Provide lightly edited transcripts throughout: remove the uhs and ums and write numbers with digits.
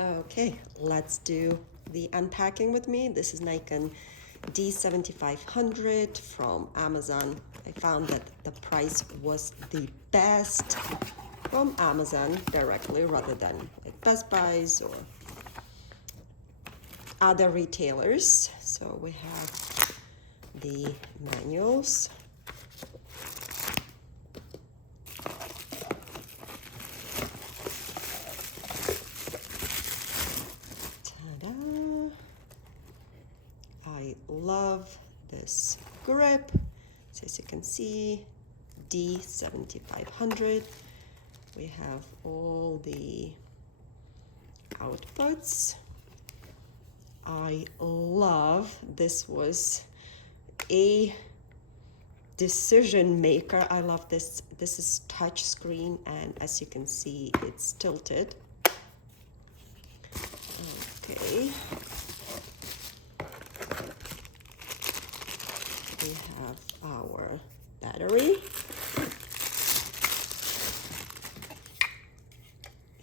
Okay, let's do the unpacking with me. This is Nikon D7500 from Amazon. I found that the price was the best from Amazon directly rather than at Best Buys or other retailers. So we have the manuals. I love this grip. So as you can see, D7500. We have all the outputs. I love, this was a decision maker. I love this. This is touch screen, and as you can see, it's tilted. Okay. We have our battery,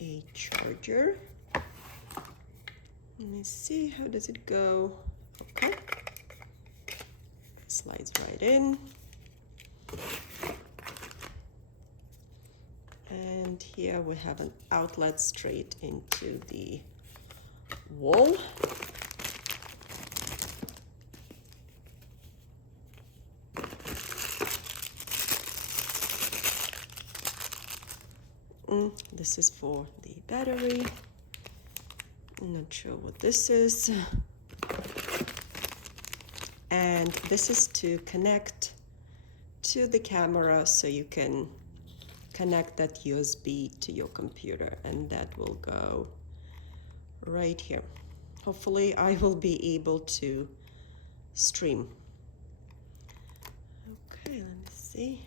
a charger. Let me see, how does it go? Okay, slides right in. And here we have an outlet straight into the wall. This is for the battery. I'm not sure what this is. And this is to connect to the camera, so you can connect that USB to your computer, and that will go right here. Hopefully I will be able to stream. Okay, let me see.